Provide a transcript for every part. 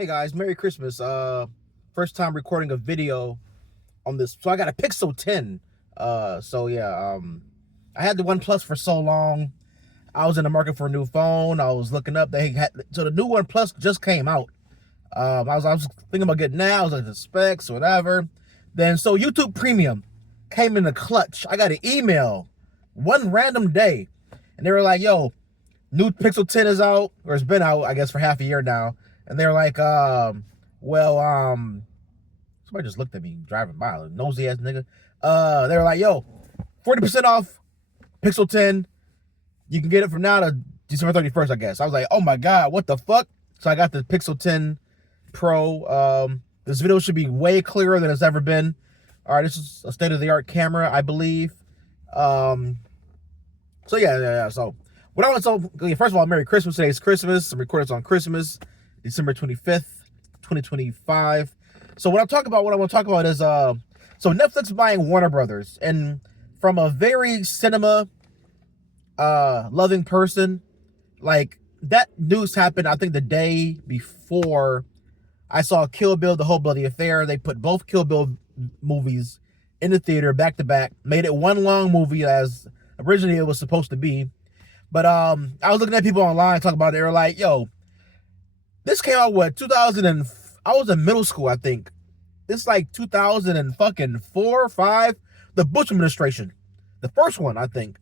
Hey guys, Merry Christmas. First time recording a video on this. So I got a Pixel 10. I had the OnePlus for so long. I was in the market for a new phone. I was looking up. So the new OnePlus just came out. I was thinking about getting that. I was like the specs, whatever. Then YouTube Premium came in the clutch. I got an email one random day, and they were like, "Yo, new Pixel 10 is out, or it's been out, I guess, for half a year now." And they're like, somebody just looked at me driving by, like, nosy ass nigga. They were like, yo, 40% off Pixel 10. You can get it from now to December 31st, I guess. I was like, oh my God, what the fuck? So I got the Pixel 10 Pro. This video should be way clearer than it's ever been. All right, this is a state-of-the-art camera, I believe. So what I want to first of all, Merry Christmas. Today's Christmas. I'm recording this on Christmas, December 25th, 2025. So what I want to talk about is so Netflix buying Warner Brothers, and from a very cinema loving person, like, that news happened, I think, the day before I saw Kill Bill, The Whole Bloody Affair. They put both Kill Bill movies in the theater back to back, made it one long movie as originally it was supposed to be. But I was looking at people online talking about it. They were like, yo, this came out, what, 2000 and... I was in middle school, I think. This is like 2004 or 5. The Bush administration. The first one, I think.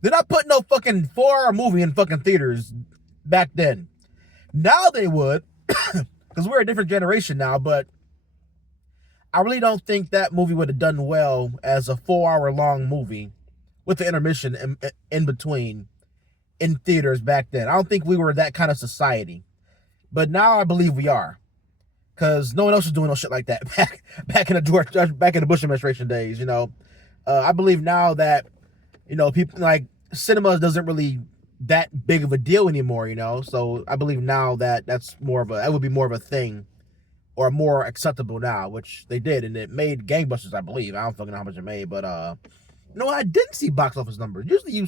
They're not putting no fucking 4-hour movie in fucking theaters back then. Now they would, because we're a different generation now, but I really don't think that movie would have done well as a 4-hour long movie with the intermission in between in theaters back then. I don't think we were that kind of society. But now I believe we are, because no one else was doing no shit like that back in the Bush administration days. I believe now that people like cinema doesn't really that big of a deal anymore. So I believe now that that would be more of a thing, or more acceptable now, which they did, and it made gangbusters. I believe. I don't fucking know how much it made, but I didn't see box office numbers. Usually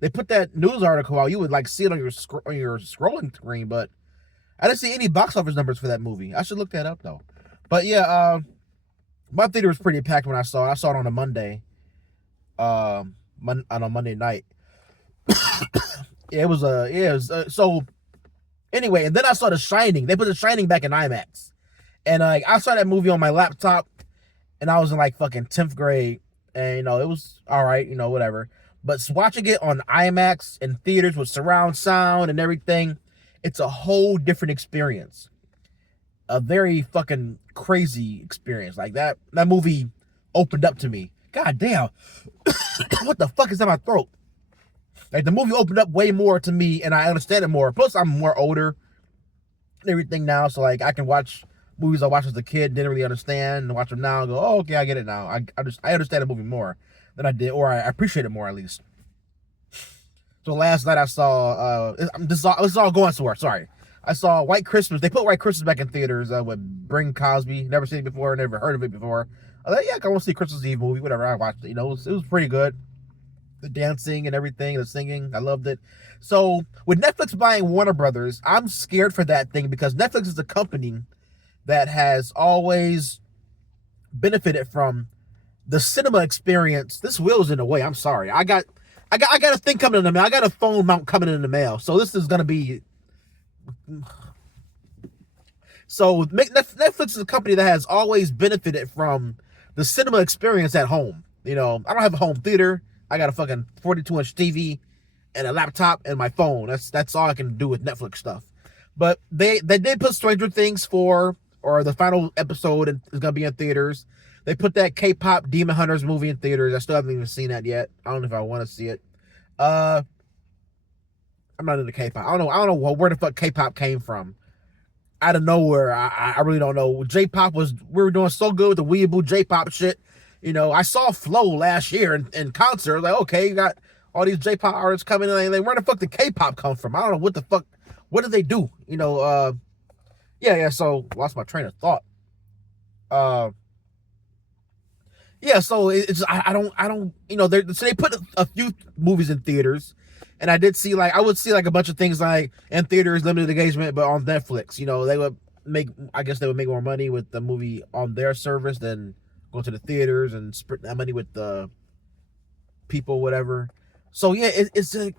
they put that news article out, you would like see it on your scrolling screen, but I didn't see any box office numbers for that movie. I should look that up though. But yeah, my theater was pretty packed when I saw it. I saw it on a Monday, on a Monday night. So anyway, and then I saw The Shining. They put The Shining back in IMAX, and I saw that movie on my laptop, and I was in like fucking 10th grade, and it was all right, whatever. But watching it on IMAX in theaters with surround sound and everything, it's a whole different experience. A very fucking crazy experience. Like that movie opened up to me. God damn. What the fuck is in my throat? Like, the movie opened up way more to me, and I understand it more. Plus, I'm more older and everything now, so like I can watch movies I watched as a kid, didn't really understand, and watch them now and go, oh, okay, I get it now. I understand the movie more than I did, or I appreciate it more at least. So last night I saw, this is all going somewhere, sorry. I saw White Christmas. They put White Christmas back in theaters with Bing Cosby. Never seen it before, never heard of it before. I was like, yeah, I want to see a Christmas Eve movie, whatever. I watched it, it was pretty good. The dancing and everything, the singing, I loved it. So with Netflix buying Warner Brothers, I'm scared for that thing, because Netflix is a company that has always benefited from the cinema experience. This wheel's in the way. I'm sorry. I got a thing coming in the mail. I got a phone mount coming in the mail. So this is gonna be. So Netflix is a company that has always benefited from the cinema experience at home. I don't have a home theater. I got a fucking 42-inch TV and a laptop and my phone. That's all I can do with Netflix stuff. But they did put Stranger Things 4, or the final episode, is gonna be in theaters. They put that K-pop Demon Hunters movie in theaters. I still haven't even seen that yet. I don't know if I want to see it. I'm not into K-pop. I don't know where the fuck K-pop came from. Out of nowhere. I really don't know. J-pop we were doing so good with the weeaboo J-pop shit. I saw Flow last year in concert. I was like, okay, you got all these J-pop artists coming in. Like, where the fuck did K-pop come from? I don't know what the fuck. What did they do? So lost my train of thought. So it's I don't so they put a few movies in theaters, and I would see like a bunch of things like in theaters, limited engagement, but on Netflix, they would make. I guess they would make more money with the movie on their service than going to the theaters and split that money with the people, whatever. So yeah, it's like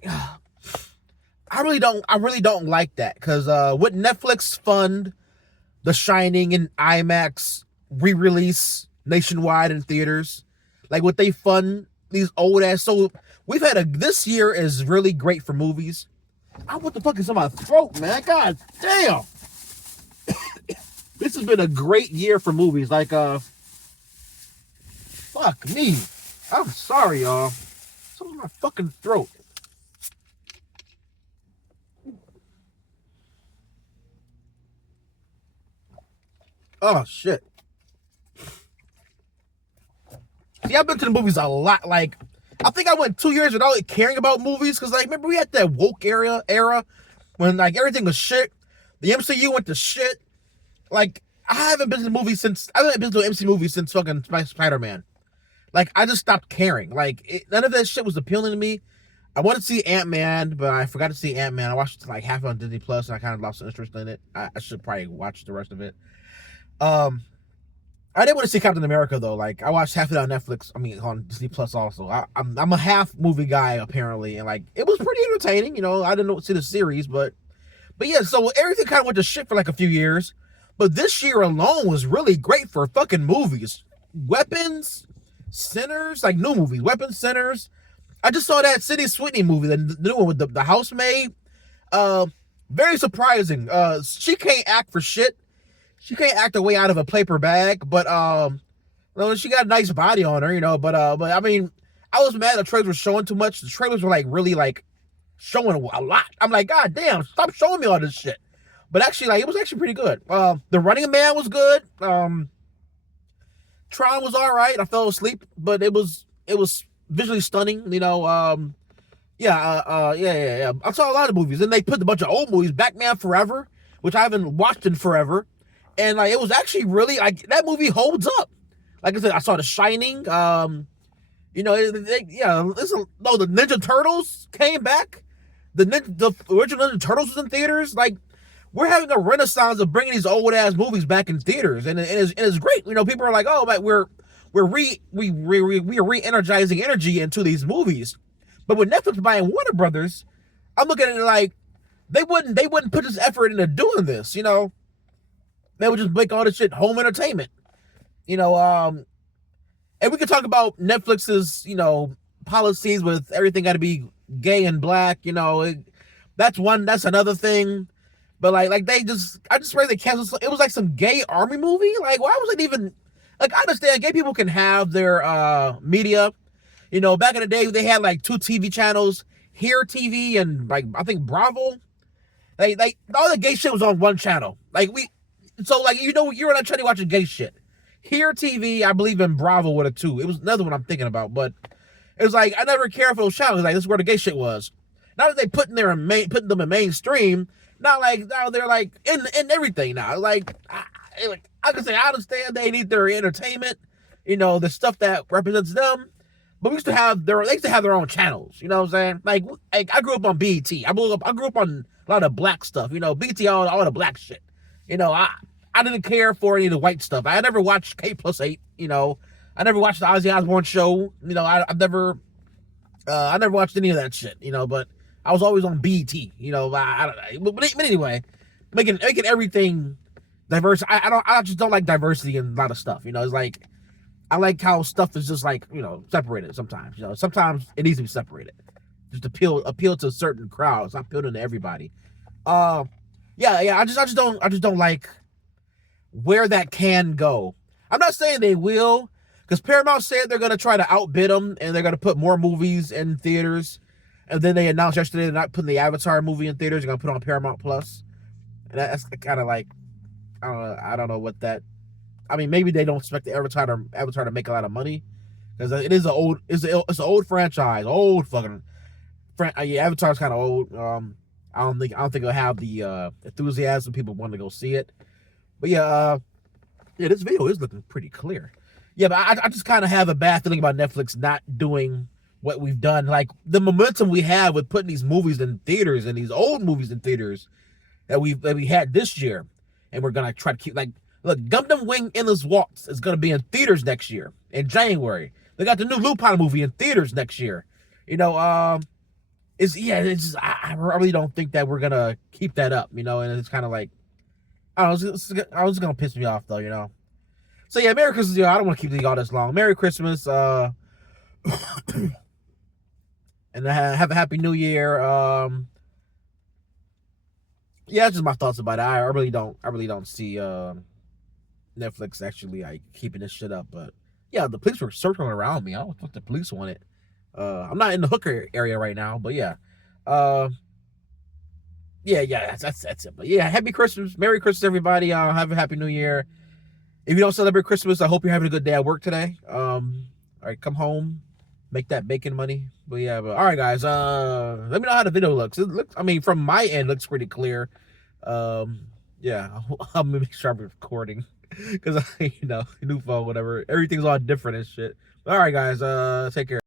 I really don't like that because would Netflix fund The Shining in IMAX re-release nationwide in theaters? Like, would they fund these old ass? So we've had this year is really great for movies. What the fuck is in my throat, man? God damn. This has been a great year for movies. Like, fuck me. I'm sorry, y'all. Something's in my fucking throat. Oh, shit. See, I've been to the movies a lot. Like, I think I went 2 years without caring about movies. Because, like, remember we had that woke era when, like, everything was shit. The MCU went to shit. Like, I haven't been to the movies since... I haven't been to an MCU movie since fucking Spider-Man. Like, I just stopped caring. Like, none of that shit was appealing to me. I wanted to see Ant-Man, but I forgot to see Ant-Man. I watched, like, half on Disney Plus, and I kind of lost interest in it. I should probably watch the rest of it. I didn't want to see Captain America, though. Like, I watched half of it on Netflix. I mean, on Disney Plus also. I'm a half movie guy, apparently. And, like, it was pretty entertaining. You know, I didn't see the series, but yeah, so everything kind of went to shit for, like, a few years. But this year alone was really great for fucking movies. Weapons, Sinners, like, new movies. Weapons, Sinners. I just saw that Sydney Sweeney movie, the new one with the housemaid. Very surprising. She can't act for shit. She can't act her way out of a paper bag, but well, she got a nice body on her, you know. But I mean, I was mad the trailers were showing too much. The trailers were like really like showing a lot. I'm like, God damn, stop showing me all this shit. But actually, like, it was actually pretty good. The Running Man was good. Tron was all right. I fell asleep, but it was visually stunning, you know. Yeah. I saw a lot of movies, and they put a bunch of old movies. Batman Forever, which I haven't watched in forever. And, like, it was actually really, like, that movie holds up. Like I said, I saw The Shining. You know, the Ninja Turtles came back. The original Ninja Turtles was in theaters. Like, we're having a renaissance of bringing these old-ass movies back in theaters. And it's great. You know, people are like, oh, but we're re-energizing energy into these movies. But with Netflix buying Warner Brothers, I'm looking at it like, they wouldn't put this effort into doing this, you know. They would just make all this shit home entertainment. You know, and we could talk about Netflix's, you know, policies with everything got to be gay and black, you know. That's another thing. But I just read they canceled. It was like some gay army movie. Like, why was it even, like, I understand gay people can have their media. You know, back in the day, they had like 2 TV channels, Here TV and, like, I think Bravo. Like all the gay shit was on one channel. So, like, you know, you're not trying to watch gay shit. Here TV, I believe in Bravo with a 2. It was another one I'm thinking about, but it was like, I never cared for those channels. Like, this is where the gay shit was. Now that they putting them in mainstream, now they're like in everything now. Like I can say, I understand they need their entertainment, you know, the stuff that represents them. But they used to have their own channels. You know what I'm saying? Like I grew up on BET. I grew up on a lot of black stuff. You know, BET, all the black shit. You know, I didn't care for any of the white stuff. I never watched K+8. You know, I never watched the Ozzy Osbourne show. You know, I never watched any of that shit. You know, but I was always on BET. You know, I don't know. But anyway, making everything diverse. I just don't like diversity in a lot of stuff. You know, it's like, I like how stuff is just like, you know, separated sometimes. You know, sometimes it needs to be separated. Just appeal to certain crowds, not appeal to everybody. Yeah. I just don't like where that can go. I'm not saying they will, because Paramount said they're gonna try to outbid them and they're gonna put more movies in theaters. And then they announced yesterday they're not putting the Avatar movie in theaters. They're gonna put it on Paramount Plus. And that's kind of like, I don't know what that. I mean, maybe they don't expect the Avatar to make a lot of money, because it's an old franchise, old fucking. Yeah, Avatar's kind of old. I don't think it'll have the enthusiasm people want to go see it. But yeah, this video is looking pretty clear. Yeah, but I just kind of have a bad feeling about Netflix not doing what we've done. Like, the momentum we have with putting these movies in theaters and these old movies in theaters that we had this year, and we're gonna try to keep like look. Gundam Wing Endless Waltz is gonna be in theaters next year in January. They got the new Lupin movie in theaters next year. You know, it's just, I really don't think that we're gonna keep that up. You know, and it's kind of like I don't know. I was gonna piss me off though. You know. So yeah, Merry Christmas, y'all. I don't want to keep y'all this long. Merry Christmas, and have a Happy New Year. Yeah, that's just my thoughts about it. I really don't see Netflix actually like keeping this shit up. But yeah, the police were circling around me. I don't know what the police wanted. I'm not in the hooker area right now, but yeah. Yeah, that's it. But yeah, Happy Christmas, Merry Christmas, everybody. Have a Happy New Year. If you don't celebrate Christmas, I hope you're having a good day at work today. All right, come home, make that bacon money. But yeah, all right, guys. Let me know how the video looks. It looks, I mean, from my end, it looks pretty clear. Yeah, I'll make sure I'm recording because new phone, whatever. Everything's all different and shit. But all right, guys. Take care.